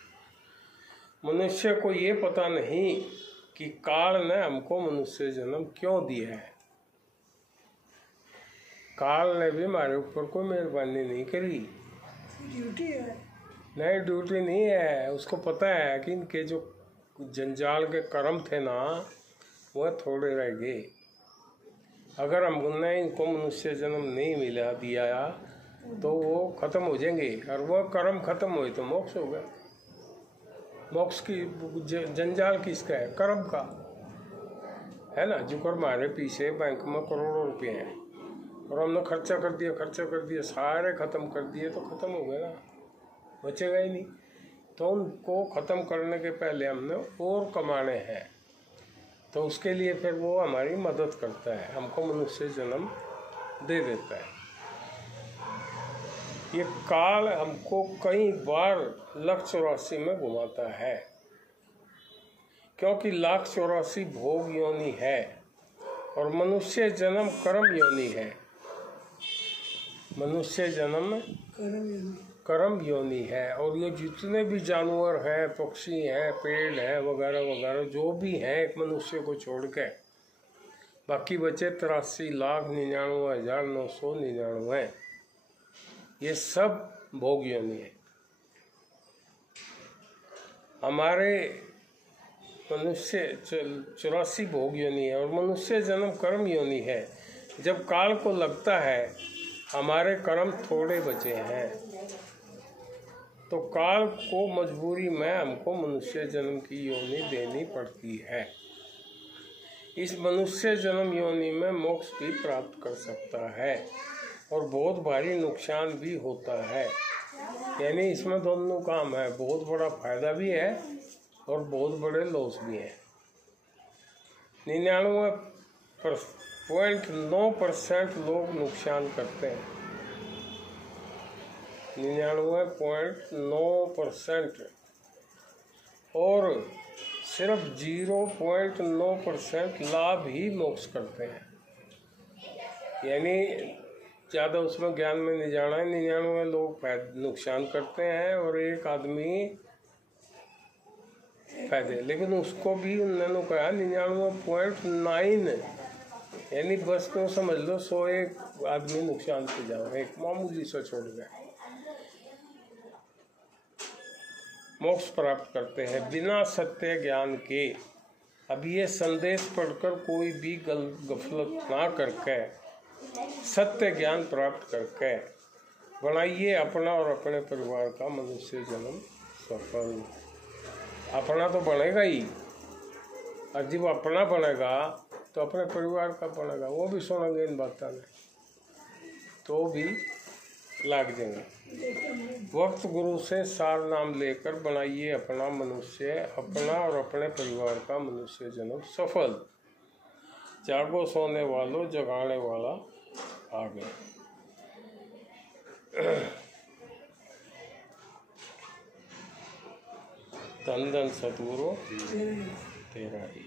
मनुष्य को ये पता नहीं कि काल ने हमको मनुष्य जन्म क्यों दिया है। काल ने भी हमारे ऊपर कोई मेहरबानी नहीं करी। ड्यूटी है? नहीं, ड्यूटी नहीं है। उसको पता है कि इनके जो जंजाल के कर्म थे ना, वह थोड़े रह गए। अगर हमने इनको मनुष्य जन्म नहीं मिला दिया तो वो खत्म हो जाएंगे, और वह कर्म खत्म हुए तो मोक्ष हो गया। मोक्ष की जंजाल किसका है? कर्म का है ना। जो कर्म हमारे पीछे बैंक में करोड़ों रुपए हैं, और हमने खर्चा कर दिया, सारे खत्म कर दिए, तो खत्म हो गए ना, बचेगा ही नहीं। तो उनको खत्म करने के पहले हमने और कमाने हैं, तो उसके लिए फिर वो हमारी मदद करता है, हमको मनुष्य जन्म दे देता है। ये काल हमको कई बार 1,84 में घुमाता है, क्योंकि 1,84 भोग योनि है और मनुष्य जन्म कर्म योनि है। मनुष्य जन्म कर्म योनि है। और ये जितने भी जानवर हैं, पक्षी हैं, पेड़ हैं वगैरह वगैरह जो भी हैं, एक मनुष्य को छोड़ के बाकी बचे 83,99,999 ये सब भोग योनि है। हमारे मनुष्य 84 भोग योनि है और मनुष्य जन्म कर्म योनि है। जब काल को लगता है हमारे कर्म थोड़े बचे हैं तो काल को मजबूरी में हमको मनुष्य जन्म की योनि देनी पड़ती है। इस मनुष्य जन्म योनि में मोक्ष भी प्राप्त कर सकता है और बहुत भारी नुकसान भी होता है। यानी इसमें दोनों काम है, बहुत बड़ा फायदा भी है और बहुत बड़े लॉस भी है। 99.9% लोग नुकसान करते हैं। 99.9% और सिर्फ 0.9% लाभ ही मोक्ष करते हैं। यानी ज़्यादा उसमें ज्ञान में नहीं जाना है। 99 लोग नुकसान करते हैं और एक आदमी फायदे, लेकिन उसको भी उन्होंने कहा 99.9 यानी बस तो समझ लो 101 आदमी नुकसान से जाओ, एक मामूली सा छोड़ गए। मोक्ष प्राप्त करते हैं बिना सत्य ज्ञान के। अब ये संदेश पढ़कर कोई भी गफलत ना करके सत्य ज्ञान प्राप्त करके बनाइए अपना और अपने परिवार का मनुष्य जन्म सफल। अपना तो बनेगा ही, और जब अपना बनेगा तो अपने परिवार का बनेगा। वो भी सुनेंगे इन बातों में तो भी लाग जाएंगे। वक्त गुरु से सार नाम लेकर बनाइए अपना मनुष्य, अपना और अपने परिवार का मनुष्य जन्म सफल। जागो सोने वालों, जगाने वाला आ गया। धन धन सतगुरु तेरा ही।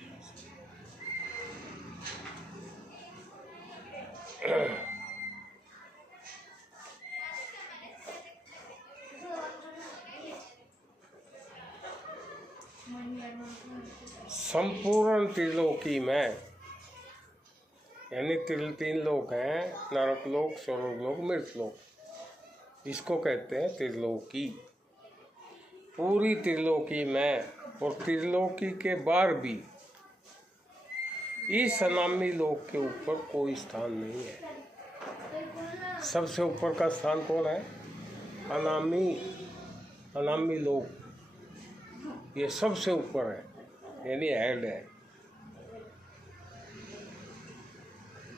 संपूर्ण त्रिलोकी में, यानी तीन लोक हैं, नरक लोक, स्वर्ग लोक, मृत लोक, इसको कहते हैं त्रिलोकी। पूरी त्रिलोकी में और त्रिलोकी के बाहर भी इस अनामी लोक के ऊपर कोई स्थान नहीं है। सबसे ऊपर का स्थान कौन है? अनामी लोक, ये सबसे ऊपर है, यानी हेड है।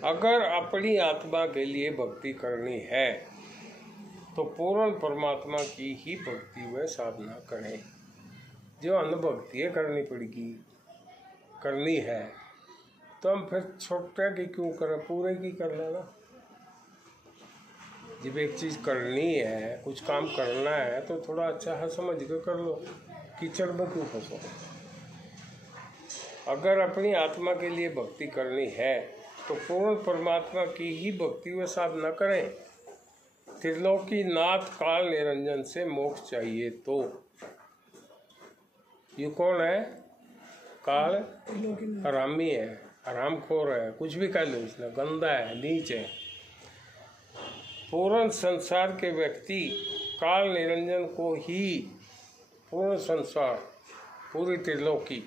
अगर अपनी आत्मा के लिए भक्ति करनी है तो पूर्ण परमात्मा की ही भक्ति व साधना करें। जो अनुभक्ति करनी पड़ेगी, करनी है तो हम फिर छोटे की क्यों करें, पूरे की कर लेना। जब एक चीज़ करनी है, कुछ काम करना है तो थोड़ा अच्छा है समझ के कर लो, कीचड़ में क्यों फंसो। अगर अपनी आत्मा के लिए भक्ति करनी है तो पूर्ण परमात्मा की ही भक्ति व साधना करें। त्रिलोकी नाथ काल निरंजन से मोक्ष चाहिए तो ये कौन है? काल हरामी है, हरामखोर है, कुछ भी कह लो, इसलिए गंदा है, नीच है। पूर्ण संसार के व्यक्ति काल निरंजन को ही, पूर्ण संसार, पूरी त्रिलोकी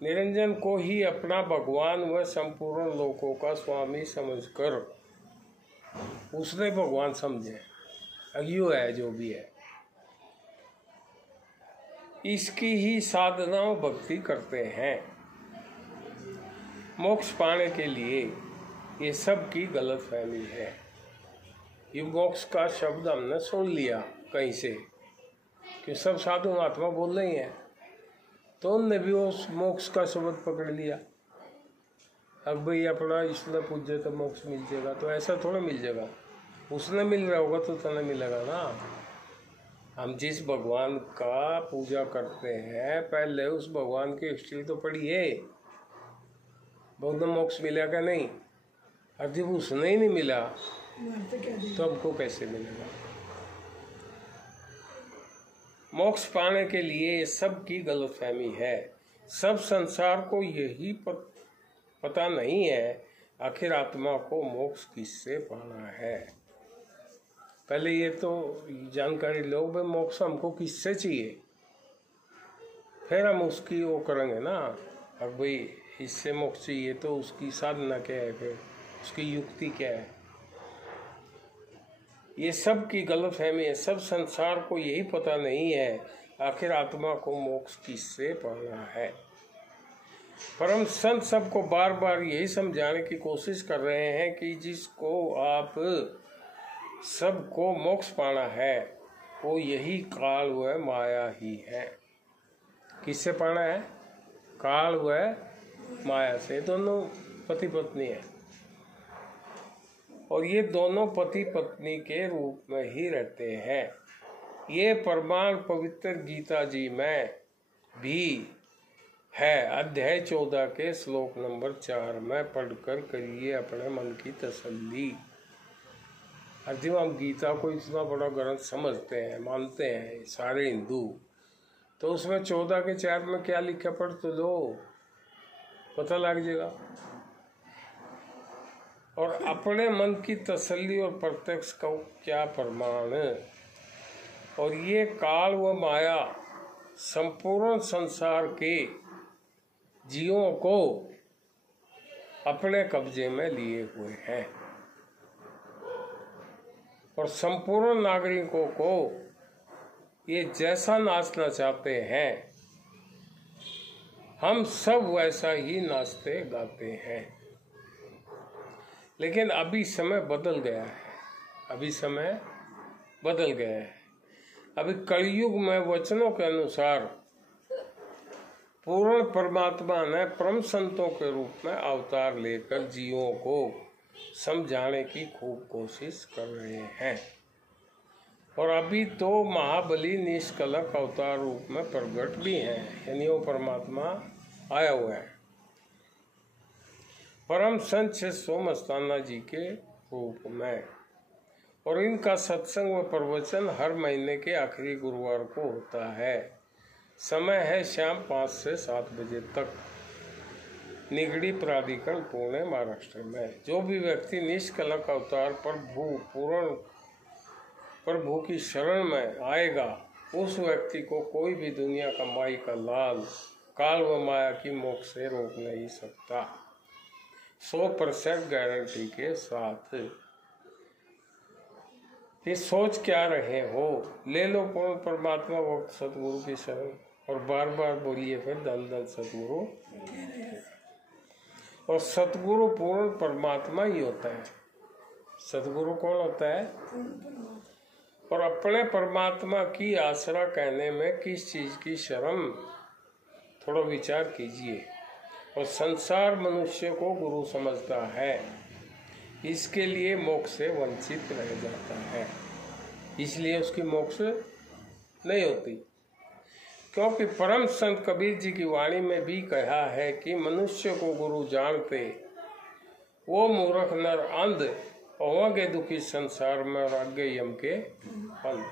निरंजन को ही अपना भगवान व संपूर्ण लोकों का स्वामी समझकर उसने भगवान समझे, अज्ञो है जो भी है, इसकी ही साधना और भक्ति करते हैं। मोक्ष पाने के लिए ये सब की गलतफहमी है। ये मोक्ष का शब्द हमने सुन लिया कहीं से कि सब साधु महात्मा बोल रहे हैं, तो उनने भी उस मोक्ष का शब्द पकड़ लिया। अब भाई अपना ईश्वर पूज्य तो मोक्ष मिल जाएगा, तो ऐसा थोड़ा मिल जाएगा। उसने मिल रहा होगा तो तने मिलेगा ना। हम जिस भगवान का पूजा करते हैं पहले उस भगवान की हिस्ट्री तो पढ़िए, बहुत मोक्ष मिला क्या नहीं। और जब उसने ही नहीं मिला तो हमको कैसे मिलेगा। मोक्ष पाने के लिए सबकी गलतफहमी है। सब संसार को यही पता नहीं है आखिर आत्मा को मोक्ष किससे पाना है। पहले ये तो जानकारी लो भाई मोक्ष हमको किससे चाहिए। फिर हम उसकी वो करेंगे ना, अब भाई इससे मोक्ष चाहिए तो उसकी साधना क्या है, फिर उसकी युक्ति क्या है। ये सब की गलतफहमी है। सब संसार को यही पता नहीं है आखिर आत्मा को मोक्ष किससे पाना है। परम संत सबको बार बार यही समझाने की कोशिश कर रहे हैं कि जिसको आप सबको मोक्ष पाना है वो यही काल व माया ही है। किससे पाना है? काल व माया से। दोनों पति पत्नी है और ये दोनों पति पत्नी के रूप में ही रहते हैं। ये प्रमाण पवित्र गीता जी में भी है। अध्याय 14 के श्लोक नंबर 4 में पढ़कर करिए अपने मन की तसल्ली। अर्जुन, हम गीता को इतना बड़ा ग्रंथ समझते हैं, मानते हैं सारे हिंदू, तो उसमें 14 के 4 में क्या लिखा पढ़ तो लो, पता लग जाएगा। और अपने मन की तसल्ली और प्रत्यक्ष का क्या प्रमाण है। और ये काल व माया संपूर्ण संसार के जीवों को अपने कब्जे में लिए हुए हैं और संपूर्ण नागरिकों को ये जैसा नाचना चाहते हैं हम सब वैसा ही नाचते गाते हैं। लेकिन अभी समय बदल गया है, अभी समय बदल गया है। अभी कलयुग में वचनों के अनुसार पूर्ण परमात्मा ने परम संतों के रूप में अवतार लेकर जीवों को समझाने की खूब कोशिश कर रहे हैं। और अभी तो महाबली निष्कलंक अवतार रूप में प्रकट भी हैं, यानी वो परमात्मा आया हुआ है परम संत सोमस्ताना जी के रूप में। और इनका सत्संग व प्रवचन हर महीने के आखिरी गुरुवार को होता है। समय है शाम 5 से 7 बजे तक। निगड़ी प्राधिकरण पुणे महाराष्ट्र में। जो भी व्यक्ति निष्कलंक अवतार प्रभु की शरण में आएगा उस व्यक्ति को कोई भी दुनिया का माई का लाल काल व माया की मोक्ष से रोक नहीं सकता, 100% गारंटी के साथ। ये सोच क्या रहे हो, ले लो पूर्ण परमात्मा वक्त सतगुरु की शरण और बार बार बोलिए फिर धन धन सतगुरु। और सतगुरु पूर्ण परमात्मा ही होता है। सतगुरु कौन होता है? और अपने परमात्मा की आसरा कहने में किस चीज की शर्म, थोड़ा विचार कीजिए। और संसार मनुष्य को गुरु समझता है, इसके लिए मोक्ष से वंचित रह जाता है, इसलिए उसकी मोक्ष नहीं होती। क्योंकि परम संत कबीर जी की वाणी में भी कहा है कि मनुष्य को गुरु जानते वो मूर्ख नर अंध होंगे दुखी संसार में और आगे यम के फल।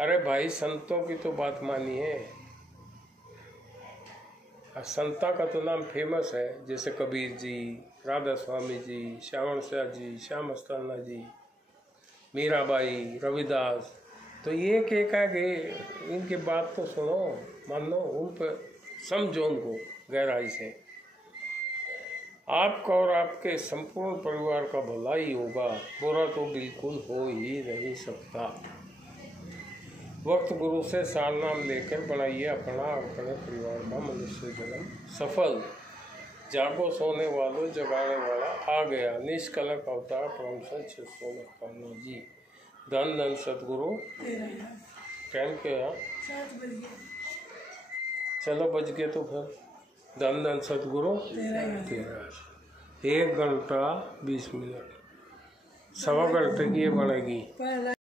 अरे भाई, संतों की तो बात मानिए। संता का तो नाम फेमस है, जैसे कबीर जी, राधा स्वामी जी, श्यामण शाह जी, श्याम मस्ताना जी, मीराबाई, रविदास। तो ये क्या गए, इनकी बात तो सुनो, मानो, उन पर समझो उनको गहराई से। आपका और आपके संपूर्ण परिवार का भला ही होगा, बुरा तो बिल्कुल हो ही नहीं सकता। वक्त गुरु से सार नाम लेकर बनाइए अपना अपने परिवार का मनुष्य जन्म सफल। जागो सोने वालों, जगाने वाला आ गया, निष्कलंक अवतार परम संत सोमस्ताना जी। धन धन सतगुरु। टाइम क्या? चलो बज गए तो फिर धन धन सतगुरु 13। 1 घंटा 20 मिनट, 1.25 घंटे की ये बनेगी।